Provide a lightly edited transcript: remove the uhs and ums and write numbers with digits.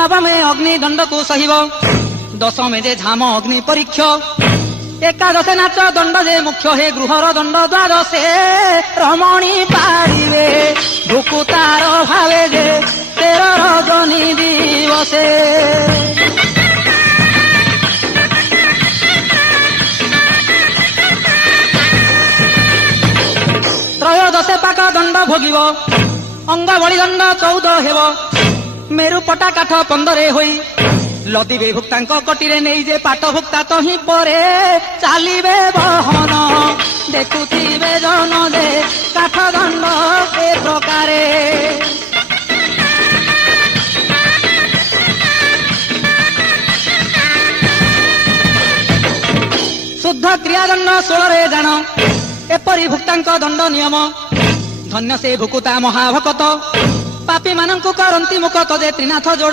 नवमे अग्निदंड को सहिब दशमे जे झाम अग्नि परीक्ष एकादशे नाच दंड जे मुख्य हे गृहर दंड द्वादशे रमणी पारिबे भुकुतार भावे जे 13 रजनी दिवसे त्रयोदशे पाक दंड भोगिब अंग बलि दंड 14 हेब मेरु पटा काठ 15 होई लदिबे भुक्तांक कटिरे नहीं जे पाट भुक्ता तो ही परे चालिबे बहन देखुथिबे जन दे काठ दंड ए प्रकारे शुद्ध क्रियादंड 16 जान एपरी भुक्तांक दंड नियम धन्य से भुकुता महाभकत पापी मानंकु करंती मुकत जे त्रिनाथ जोड़